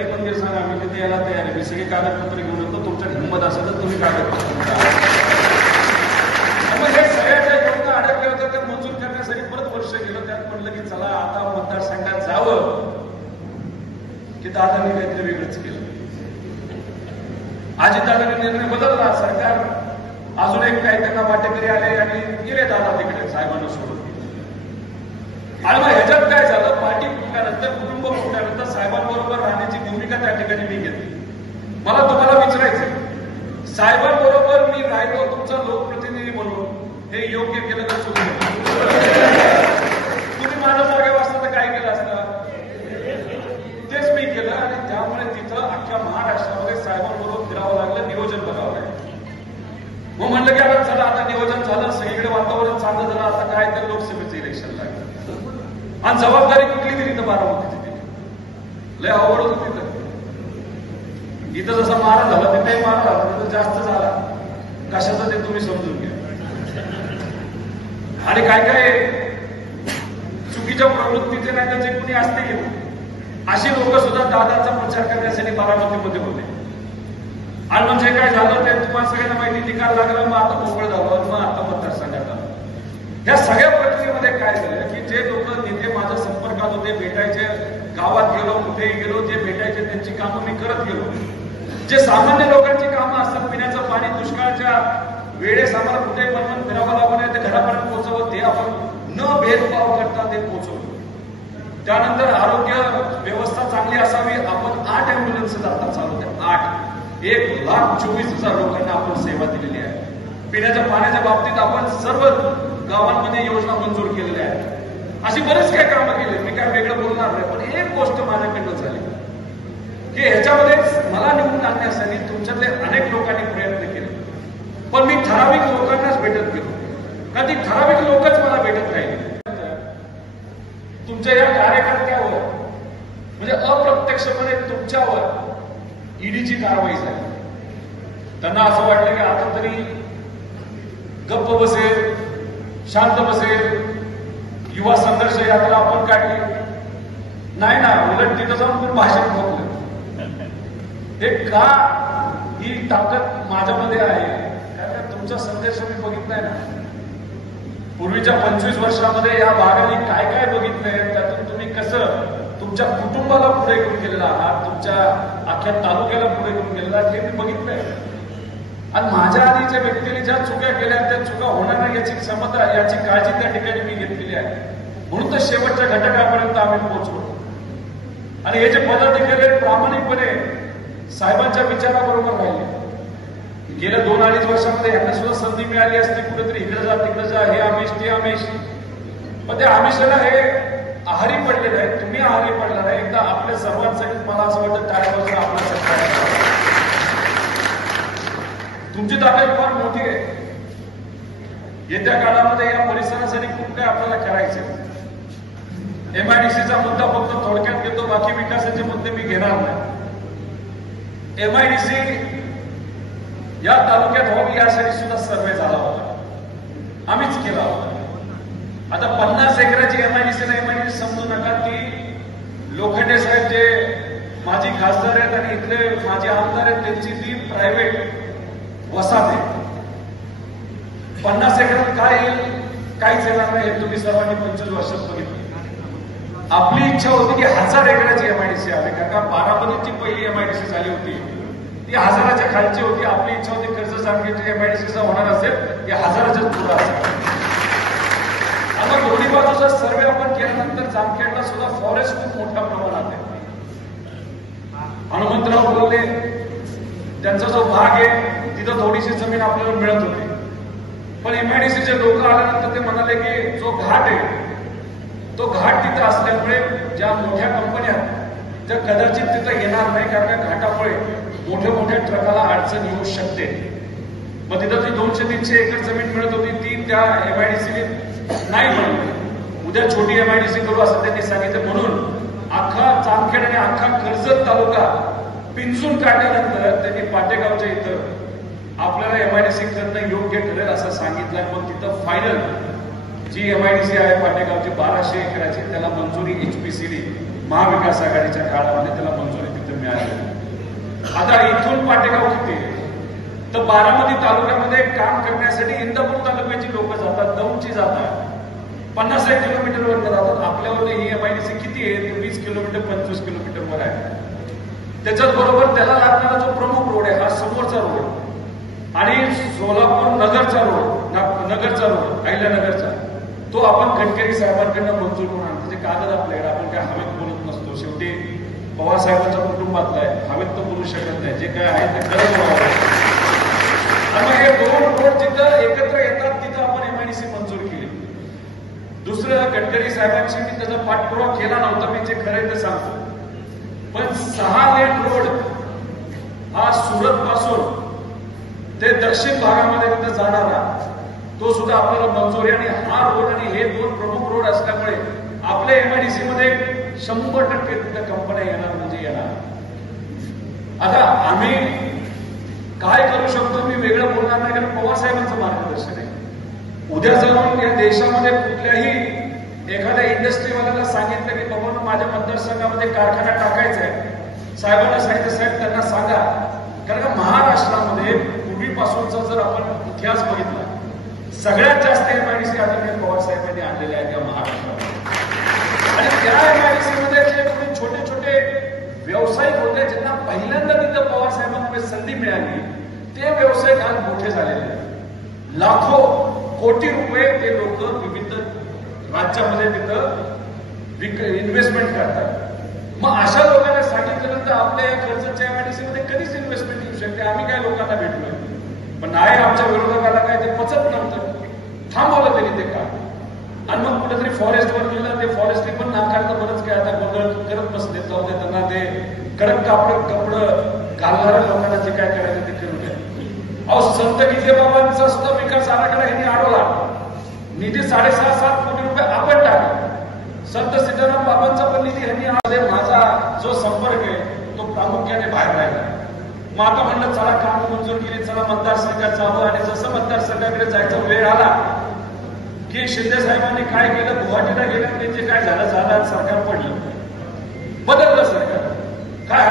कुठलंही मंदिर सांगा, मी तिथे यायला तयार आहे. मी सगळी कागदपत्र घेऊन येतो. तुमच्यात हिंमत असेल तर तुम्ही कागदपत्र हे सगळ्याच्या घेऊन अडकले होते. ते मंजूर करण्यासाठी परत वर्ष गेलं. त्यात म्हणलं की चला आता मतदारसंघात जावं, की दादांनी काहीतरी वेगळंच केलं. अजितदादांनी निर्णय बदलला. सरकार अजून एक काही त्यांना वाटेकरी आले आणि गेले दादा तिकडे साहेबांना सोडून. आणि मग ह्याच्यात काय झालं, पार्टी फुटल्यानंतर, कुटुंब फुटल्यानंतर साहेबांबरोबर राहण्याची भूमिका त्या ठिकाणी मी घेतली. मला तुम्हाला विचारायचं, साहेबांबरोबर मी राहिलो तुमचा लोकप्रतिनिधी म्हणून, हे योग्य केलं का चुकलं? तुम्ही माझ्या जागेवर असता तर काय केलं असतं? तेच मी केलं. आणि त्यामुळे तिथं अख्ख्या महाराष्ट्रामध्ये साहेबांबरोबर फिरावं लागलं, नियोजन बघावं लागलं. मग म्हणलं की आता चला, आता नियोजन झालं, सगळीकडे वातावरण चांगलं झालं, आता काय तर लोकसभेचं इलेक्शन लागलं. आणि जबाबदारी कुठली दिली तर बारामतीची दिली. लय आवड होती तिथं. इथं जसा मारा झाला तिथेही मारा झाला, तिथं जास्त झाला. कशाचं ते तुम्ही समजून घ्या. आणि काय काय चुकीच्या प्रवृत्तीचे नाही तर जे कुणी असतील अशी लोक सुद्धा दादाचा प्रचार करण्यासाठी बारामतीमध्ये होते. आणि म्हणजे काय झालं ते तुम्हाला सगळ्यांना माहिती, निकाल लागला, मग आता मोकळं झालं, मग आता मतदारसंघात आलं. या सगळ्या प्रक्रियेमध्ये काय झालं की जे लोक तिथे माझ्या संपर्कात होते, भेटायचे, गावात गेलो, कुठेही गेलो, जे भेटायचे त्यांची कामं मी करत गेलो. जे सामान्य लोकांची कामं असतात, पिण्याचं पाणी दुष्काळाच्या वेळेस आम्हाला कुठेही बनवून फिरावं लागू नये, ते घरापर्यंत पोहोचवं, ते आपण न भेदभाव करता ते पोहोचवलं. त्यानंतर आरोग्य व्यवस्था चांगली असावी, आपण 8 अँब्युलन्स आता चालवते. 8 1,24,000 लोकांना आपण सेवा दिलेली आहे. पिण्याच्या पाण्याच्या बाबतीत आपण सर्व गावांमध्ये योजना मंजूर केलेल्या आहेत. अशी बरेच काही कामं केली. मी काय वेगळं बोलणार नाही, पण एक गोष्ट माझ्याकडनं झाली की ह्याच्यामध्ये मला निवडून आणण्यासाठी तुमच्यातले अनेक लोकांनी प्रयत्न केले, पण मी ठराविक लोकांनाच भेटत गेलो. कारण ती ठराविक लोकच मला भेटत राहिली. तुमच्या या कार्यकर्त्यावर म्हणजे अप्रत्यक्षपणे तुमच्यावर ईडीची कारवाई झाली. त्यांना असं वाटलं की आता तरी गप्प बसेल, शांत बसेल, युवा संघर्ष यात्रा आपण काढली. नाही ना, उलट तिथं जाऊन पण भाषण ठोकलं. हे का ही ताकद माझ्यामध्ये आहे? कारण तुमचा संदेश मी बघितलाय ना, पूर्वीच्या 25 वर्षामध्ये या भागाने काय काय बघितलंय, त्यातून तुम्ही कसं तुमच्या कुटुंबाला पुढे घेऊन गेलेला आहात, तुमच्या अख्ख्या तालुक्याला पुढे घेऊन गेलेला आहात, हे मी बघितलंय. आणि माझ्या आधीच्या व्यक्तीने ज्या चुक्या केल्या त्या चुका होणार नाही याची क्षमता, याची काळजी त्या ठिकाणी मी घेतलेली आहे. म्हणून तर शेवटच्या घटकापर्यंत आम्ही पोहोचलो. आणि हे जे पदाधिकारी प्रामाणिकपणे साहेबांच्या विचाराबरोबर राहिले. गेल्या 2-2.5 वर्षामध्ये यांना सुद्धा संधी मिळाली असते, कुठेतरी इकडे जा तिकडे जा, हे आमिष ते आमिष, पण त्या आमिषाला हे आहारी पडलेलं आहे. तुम्ही आहारी पडला नाही. एकदा आपल्या सर्वांसाठी मला असं वाटतं टाळ्यापासून आपल्यासाठी तुमची ताकद फार मोठी आहे. येत्या काळामध्ये या परिसरासाठी खूप काय आपल्याला करायचं. एमआयडीसीचा मुद्दा फक्त थोडक्यात घेतो, बाकी विकासाचे मुद्दे मी घेणार नाही. एमआयडीसी या तालुक्यात व्हावी यासाठी सुद्धा सर्वे झाला होता, आम्हीच केला होता. आता 50 एकराची एमआयडीसी ना, एमआयडीसी समजू नका, ती लोखंडे साहेब जे माजी खासदार आहेत आणि इथले माजी आमदार आहेत त्यांची ती प्रायव्हेट वसाहत आहे. 50 एकरात काय येईल, काहीच येणार नाही. हे तुम्ही सर्वांनी 25 वर्षात बघितलं. आपली इच्छा होती की 1000 एकराची एमआयडीसी हवी, कारण का बारामतीची पहिली एमआयडीसी झाली होती ती 1000च्या खालची होती. आपली इच्छा होती कर्ज सांगितली एमआयडीसीचा होणार असेल की 1000च्या पुढे असेल. आता दोन्ही बाजूचा सर्वे आपण केल्यानंतर जामखेडला सुद्धा फॉरेस्ट खूप मोठ्या प्रमाणात आहे. हनुमंतराव बोलले त्यांचा जो भाग आहे तिथं थोडीशी जमीन आपल्याला मिळत होती, पण एमआयडीसीचे लोक आल्यानंतर ते म्हणाले की जो घाट आहे तो घाट तिथं असल्यामुळे ज्या मोठ्या कंपन्या त्या कदाचित तिथं येणार नाही, कारण घाटामुळे मोठ्या मोठ्या ट्रकाला अडचण येऊ शकते. मग तिथं ती 200-300 एकर जमीन मिळत होती ती त्या एमआयडीसीने नाही म्हणून उद्या छोटी एमआयडीसी करू असं त्यांनी सांगितलं. म्हणून अख्खा जामखेड आणि अख्खा कर्जत तालुका पिंजून काढल्यानंतर त्यांनी पाटेगावच्या इथं आपल्याला एमआयडीसी करणं योग्य ठरेल असं सांगितलं. मग तिथं फायनल जी एमआयडीसी आहे पाटेगावची 1200 एकराची, त्याला मंजुरी HPCD महाविकास आघाडीच्या काळामध्ये त्याला मंजुरी तिथं मिळाली. पाटेगाव किती आहे? तर बारामती तालुक्यामध्ये काम करण्यासाठी इंदापूर तालुक्याची लोक जातात, दौंडची जातात, 50-60 किलोमीटरवर जातात. आपल्यावर ही एमआयडीसी किती आहे? 20 किलोमीटर 25 किलोमीटरवर आहे. त्याच्याच बरोबर त्याला लागणारा जो प्रमुख रोड आहे हा समोरचा रोड आणि सोलापूर नगरचा रोड अहिल्यानगरचा, तो आपण गडकरी साहेबांकडनं मंजूर करून आणतो. ते कागद आपल्याकडे, आपण काय हवेत बोलत नसतो. शेवटी पवार साहेबांच्या कुटुंबातला आहे, हवेत तर बोलू शकत नाही. जे काय आहे ते खरंच व्हावं. आणि मग हे दोन रोड जिथं एकत्र येतात तिथं आपण एमआयडीसी मंजूर केली. दुसरं, गडकरी साहेबांशी मी त्याचा पाठपुरावा केला नव्हता, मी जे खरं ते सांगतो. पण 6 लेन रोड हा सुरत पासून ते दक्षिण भागामध्ये तिथं जाणारा, तो सुद्धा आपल्याला मंजूर आहे. आणि हा रोड आणि हे दोन प्रमुख रोड असल्यामुळे आपल्या एमआयडीसी मध्ये 100% तिथं कंपन्या येणार म्हणजे येणार. आता आम्ही काय करू शकतो मी वेगळं बोलणार नाही, कारण पवार साहेबांचं मार्गदर्शन आहे. उद्या जाऊन या देशामध्ये कुठल्याही एखाद्या इंडस्ट्रीवाल्याला सांगितलं की बाबा माझ्या मतदारसंघामध्ये कारखाना टाकायचा आहे, साहेबांना सांगितलं साहेब त्यांना सांगा. कारण का महाराष्ट्रामध्ये पूर्वीपासूनचा जर आपण इतिहास बघितला, सगळ्यात जास्त एमआयडीसी आदरणीय पवार साहेबांनी आणलेल्या आहेत या महाराष्ट्रामध्ये. आणि त्या एमआयडीसी मध्ये जे कोणी छोटे छोटे व्यावसायिक होते ज्यांना पहिल्यांदा तिथं पवार साहेबांमुळे संधी मिळाली, ते व्यावसायिक आज मोठे झालेले आहेत. लाखो कोटी रुपये ते लोक विविध राज्यामध्ये तिथं इन्व्हेस्टमेंट करतात. मग अशा लोकांना सांगितल्यानंतर आपल्या या कर्जतच्या एमआयडीसी मध्ये कधीच इन्व्हेस्टमेंट येऊ शकते. आम्ही काय लोकांना भेटलोय, पण नाही आमच्या विरोधकाला काय ते पचत नव्हतं, थांबवलं त्यांनी ते काम. आणि मग कुठेतरी फॉरेस्टवर गेलं, ते फॉरेस्टने पण नाकारलं. बरंच काय आता गोंधळ करत बसले, जाऊ दे त्यांना, ते कडक कपडं घालणाऱ्या लोकांना जे काय करायचं ते करू द्या. अहो, संत गितेबाबांचा सुद्धा विकास आराखडा यांनी अडवला. निधी 6.5-7 कोटी रुपये आपण टाकला. संत सीताराम बाबांचा पण निधी यांनी, माझा जो संपर्क आहे तो प्रामुख्याने बाहेर राहिला. मग आता म्हणलं चला काम मंजूर केली, चला मतदारसंघात जावं. आणि जसं मतदारसंघाकडे जायचा वेळ आला की शिंदे साहेबांनी काय केलं, गुवाहाटीला गेलं, ते जे काय झालं सरकार पडलं, बदललं सरकार. काय